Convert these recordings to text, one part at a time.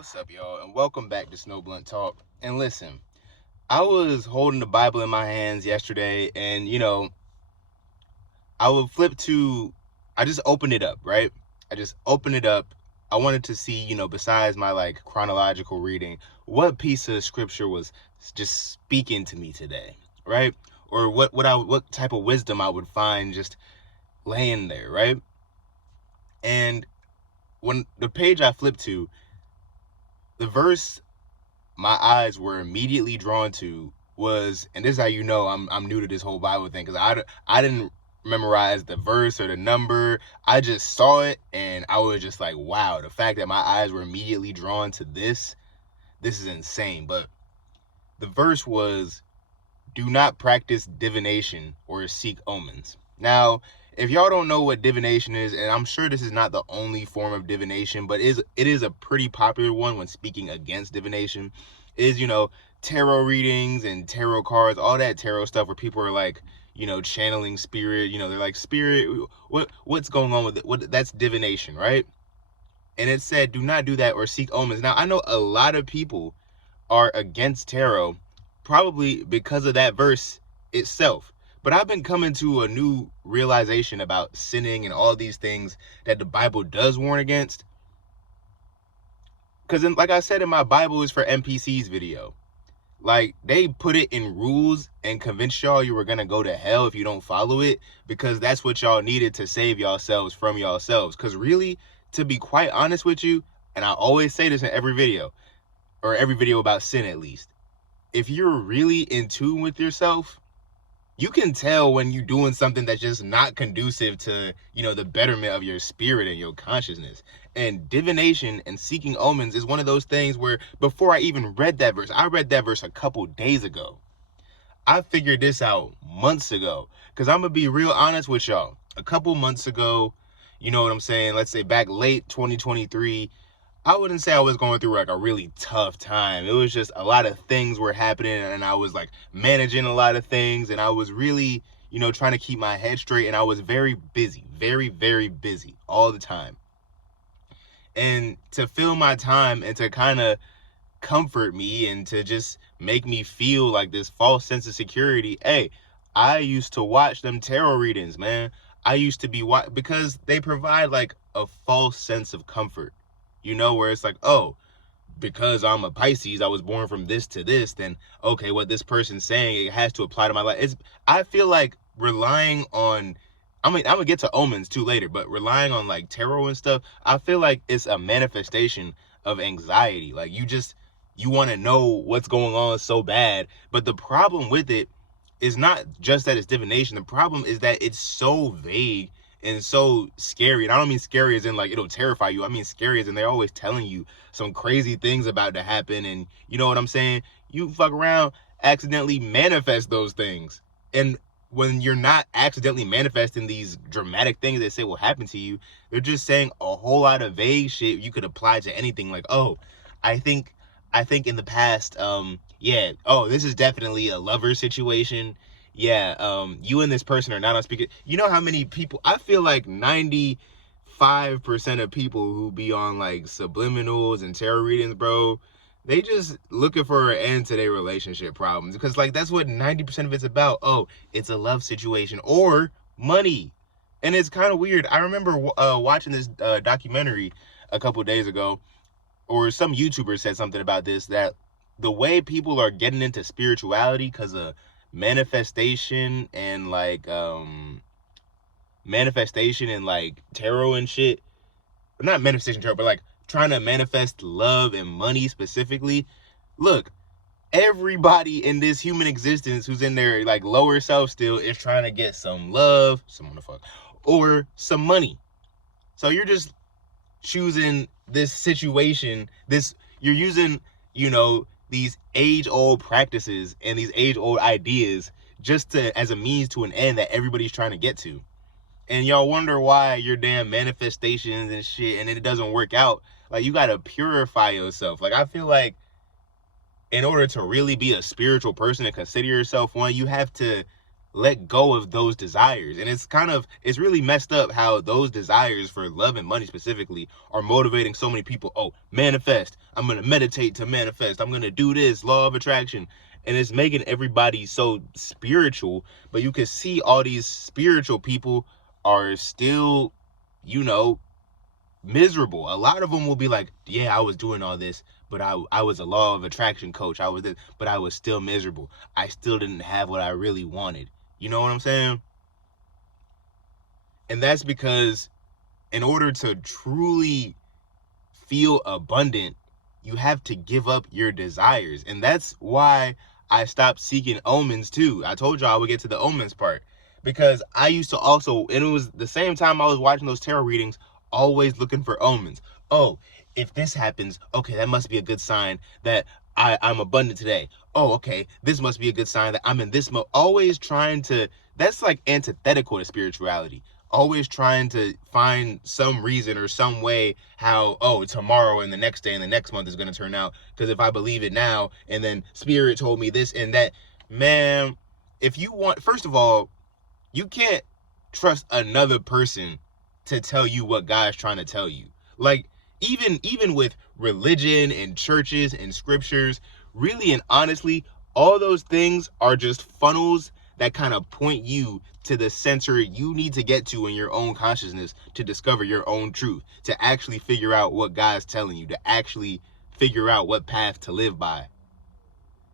What's up, y'all, and welcome back to Snow Blunt Talk. And listen, I was holding the Bible in my hands yesterday, and I would flip to, I just opened it up, right? I just opened it up. I wanted to see, besides my like chronological reading, what piece of scripture was just speaking to me today, right? Or what type of wisdom I would find just laying there, right? And when the page I flipped to, the verse my eyes were immediately drawn to was, and this is how you know I'm new to this whole Bible thing, because I didn't memorize the verse or the number. I just saw it and I was just like, wow, the fact that my eyes were immediately drawn to this is insane. But the verse was, do not practice divination or seek omens. Now, if y'all don't know what divination is, and I'm sure this is not the only form of divination, but it is a pretty popular one when speaking against divination, is, tarot readings and tarot cards, all that tarot stuff where people are like, channeling spirit, they're like, spirit, what's going on with it? That's divination, right? And it said, do not do that or seek omens. Now, I know a lot of people are against tarot, probably because of that verse itself. But I've been coming to a new realization about sinning and all these things that the Bible does warn against. Because like I said in my Bible is for NPCs video, like they put it in rules and convinced y'all you were going to go to hell if you don't follow it, because that's what y'all needed to save yourselves from yourselves. Because really, to be quite honest with you, and I always say this in every video, or every video about sin at least, if you're really in tune with yourself, you can tell when you're doing something that's just not conducive to, the betterment of your spirit and your consciousness. And divination and seeking omens is one of those things where before I even read that verse, I read that verse a couple days ago. I figured this out months ago, because I'm going to be real honest with y'all. A couple months ago, you know what I'm saying? Let's say back late 2023, I wouldn't say I was going through like a really tough time. It was just a lot of things were happening and I was like managing a lot of things, and I was really, trying to keep my head straight, and I was very busy, very, very busy all the time. And to fill my time and to kind of comfort me and to just make me feel like this false sense of security, hey, I used to watch them tarot readings, man. I used to be because they provide like a false sense of comfort. Where it's like, oh, because I'm a Pisces, I was born from this to this, then okay, what this person's saying, it has to apply to my life. I feel like relying on, I'm gonna get to omens too later, but relying on like tarot and stuff, I feel like it's a manifestation of anxiety. Like you want to know what's going on so bad. But the problem with it is not just that it's divination. The problem is that it's so vague and so scary. And I don't mean scary as in like it'll terrify you. I mean scary as in they're always telling you some crazy things about to happen. And you know what I'm saying? You fuck around, accidentally manifest those things. And when you're not accidentally manifesting these dramatic things that say will happen to you, they're just saying a whole lot of vague shit you could apply to anything. Like, oh, I think in the past, yeah, oh, this is definitely a lover situation. Yeah, you and this person are not on speaker. You know how many people, I feel like 95% of people who be on like subliminals and tarot readings, bro, they just looking for an end to their relationship problems, because like that's what 90% of it's about. Oh, it's a love situation or money. And it's kind of weird. I remember watching this documentary a couple days ago, or some YouTuber said something about this, that the way people are getting into spirituality because of manifestation and like tarot and shit, not manifestation tarot, but like trying to manifest love and money specifically. Look, everybody in this human existence who's in their like lower self still is trying to get some love, some motherfucker, or some money. So you're just choosing this situation, you're using, these age-old practices and these age-old ideas just as a means to an end that everybody's trying to get to. And y'all wonder why your damn manifestations and shit, and it doesn't work out. Like, you gotta purify yourself. Like, I feel like in order to really be a spiritual person and consider yourself one, you have to let go of those desires. And it's really messed up how those desires for love and money specifically are motivating so many people. Oh, manifest. I'm going to meditate to manifest. I'm going to do this, law of attraction. And it's making everybody so spiritual. But you can see all these spiritual people are still, you know, miserable. A lot of them will be like, yeah, I was doing all this, but I was a law of attraction coach. I was this, but I was still miserable. I still didn't have what I really wanted. You know what I'm saying? And that's because in order to truly feel abundant, you have to give up your desires. And that's why I stopped seeking omens too. I told y'all I would get to the omens part, because I used to also, and it was the same time I was watching those tarot readings, always looking for omens. Oh, if this happens, okay, that must be a good sign that I'm abundant today. Oh, okay, this must be a good sign that I'm in this mode. Always trying to, that's like antithetical to spirituality. Always trying to find some reason or some way how, oh, tomorrow and the next day and the next month is going to turn out. Because if I believe it now, and then spirit told me this and that, man, if you want, first of all, you can't trust another person to tell you what God's trying to tell you. Like, even with religion and churches and scriptures, really and honestly, all those things are just funnels that kind of point you to the center you need to get to in your own consciousness to discover your own truth, to actually figure out what God's telling you, to actually figure out what path to live by.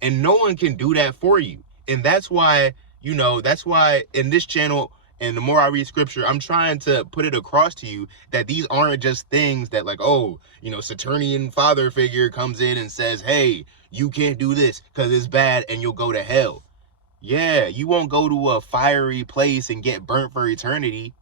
And no one can do that for you. And that's why, you know, that's why in this channel, and the more I read scripture, I'm trying to put it across to you that these aren't just things that like, oh, you know, Saturnian father figure comes in and says, hey, you can't do this because it's bad and you'll go to hell. Yeah, you won't go to a fiery place and get burnt for eternity.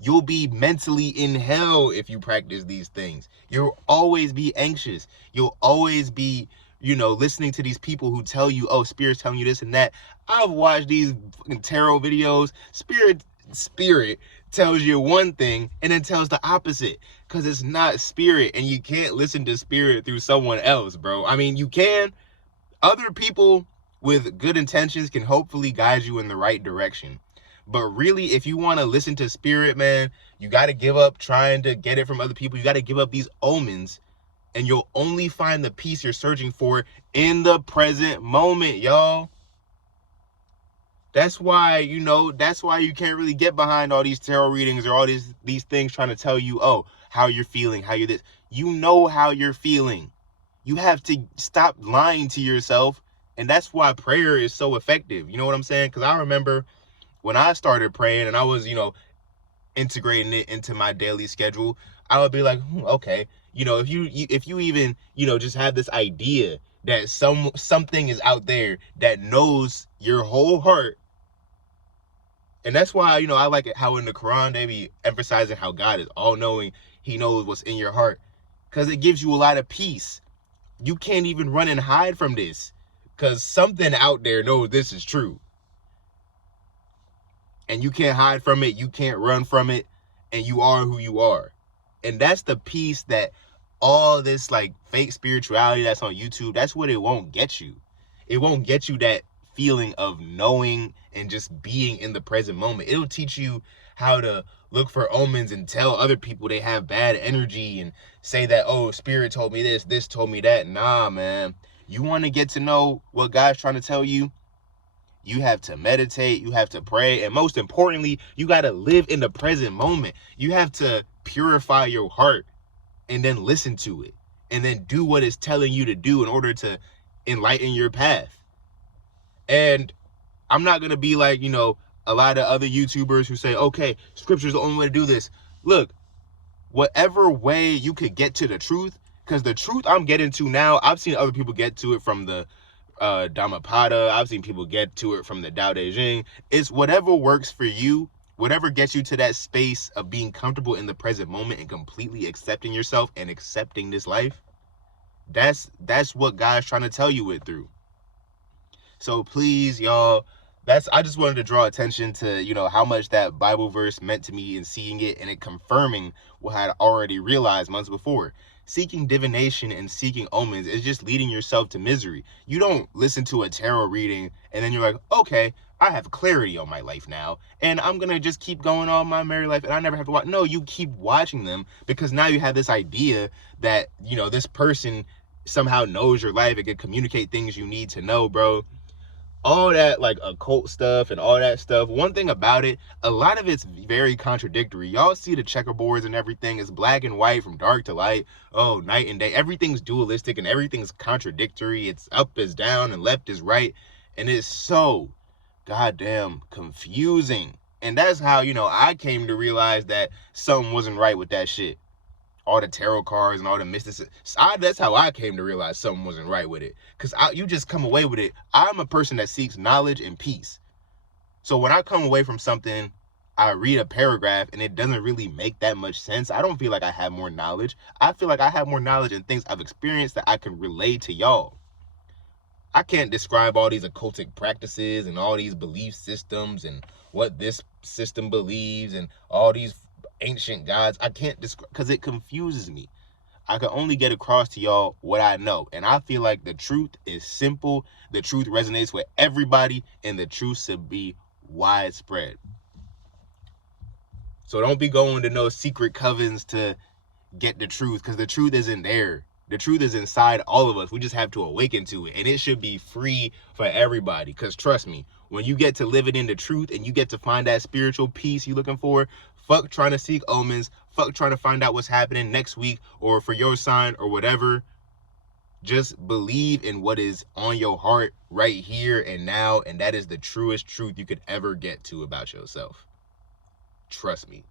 You'll be mentally in hell if you practice these things. You'll always be anxious. You'll always be, you know, listening to these people who tell you, oh, spirit's telling you this and that. I've watched these fucking tarot videos. Spirit tells you one thing and then tells the opposite, because it's not spirit, and you can't listen to spirit through someone else, bro. I mean, you can. Other people with good intentions can hopefully guide you in the right direction. But really, if you want to listen to spirit, man, you got to give up trying to get it from other people. You got to give up these omens, and you'll only find the peace you're searching for in the present moment, y'all. That's why, you know, that's why you can't really get behind all these tarot readings or all these things trying to tell you, oh, how you're feeling, how you're this. You know how you're feeling. You have to stop lying to yourself. And that's why prayer is so effective. You know what I'm saying? Because I remember when I started praying and I was, you know, integrating it into my daily schedule, I would be like, okay, you know, if you even, you know, just have this idea that something is out there that knows your whole heart. And that's why, you know, I like it how in the Quran they be emphasizing how God is all knowing. He knows what's in your heart, because it gives you a lot of peace. You can't even run and hide from this, because something out there knows this is true. And you can't hide from it. You can't run from it. And you are who you are. And that's the peace that all this like fake spirituality that's on YouTube, that's what it won't get you. It won't get you that feeling of knowing and just being in the present moment. It'll teach you how to look for omens and tell other people they have bad energy and say that, oh, spirit told me this told me that. Nah, man. You want to get to know what God's trying to tell you? You have to meditate, you have to pray, and most importantly, you got to live in the present moment. You have to purify your heart and then listen to it and then do what it's telling you to do in order to enlighten your path. And I'm not going to be like, you know, a lot of other YouTubers who say, okay, scripture's the only way to do this. Look, whatever way you could get to the truth, because the truth I'm getting to now, I've seen other people get to it from the Dhammapada. I've seen people get to it from the Tao Te Ching. It's whatever works for you, whatever gets you to that space of being comfortable in the present moment and completely accepting yourself and accepting this life. That's what God's trying to tell you it through. So please, y'all, I just wanted to draw attention to, you know, how much that Bible verse meant to me and seeing it and it confirming what I had already realized months before. Seeking divination and seeking omens is just leading yourself to misery. You don't listen to a tarot reading and then you're like, okay, I have clarity on my life now, and I'm gonna just keep going on my married life, and I never have to watch. No, you keep watching them because now you have this idea that, you know, this person somehow knows your life and can communicate things you need to know, bro. All that like occult stuff and all that stuff, one thing about it, a lot of it's very contradictory. Y'all see the checkerboards and everything, it's black and white from dark to light, oh, night and day, everything's dualistic and everything's contradictory. It's up is down and left is right, and it's so goddamn confusing. And that's how, you know, I came to realize that something wasn't right with that shit. All the tarot cards and all the mysticism. That's how I came to realize something wasn't right with it. Because you just come away with it. I'm a person that seeks knowledge and peace. So when I come away from something, I read a paragraph and it doesn't really make that much sense, I don't feel like I have more knowledge. I feel like I have more knowledge and things I've experienced that I can relate to y'all. I can't describe all these occultic practices and all these belief systems and what this system believes and all these ancient gods. I can't describe because it confuses me. I can only get across to y'all what I know. And I feel like the truth is simple. The truth resonates with everybody, and the truth should be widespread. So don't be going to no secret covens to get the truth, because the truth isn't there. The truth is inside all of us. We just have to awaken to it. And it should be free for everybody. Because trust me, when you get to live it in the truth and you get to find that spiritual peace you're looking for, fuck trying to seek omens. Fuck trying to find out what's happening next week or for your sign or whatever. Just believe in what is on your heart right here and now. And that is the truest truth you could ever get to about yourself. Trust me.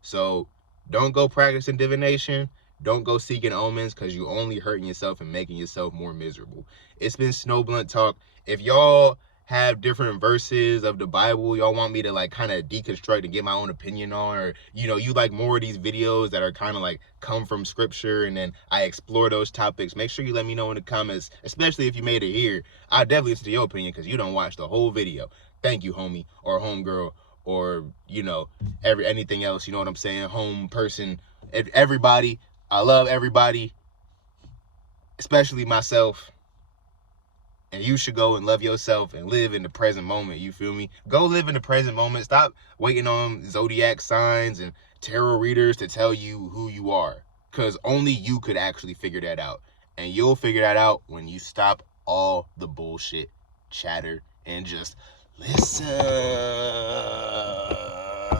So don't go practicing divination. Don't go seeking omens, because you only hurting yourself and making yourself more miserable. It's been Snow Blunt Talk. If y'all have different verses of the Bible y'all want me to like kind of deconstruct and get my own opinion on, or you know, you like more of these videos that are kind of like come from scripture and then I explore those topics, make sure you let me know in the comments, especially if you made it here. I'll definitely listen to your opinion because you don't watch the whole video. Thank you, homie or homegirl, or you know, anything else, you know what I'm saying, home person, everybody. I love everybody, especially myself. And you should go and love yourself and live in the present moment. You feel me? Go live in the present moment. Stop waiting on zodiac signs and tarot readers to tell you who you are. Because only you could actually figure that out. And you'll figure that out when you stop all the bullshit chatter and just listen.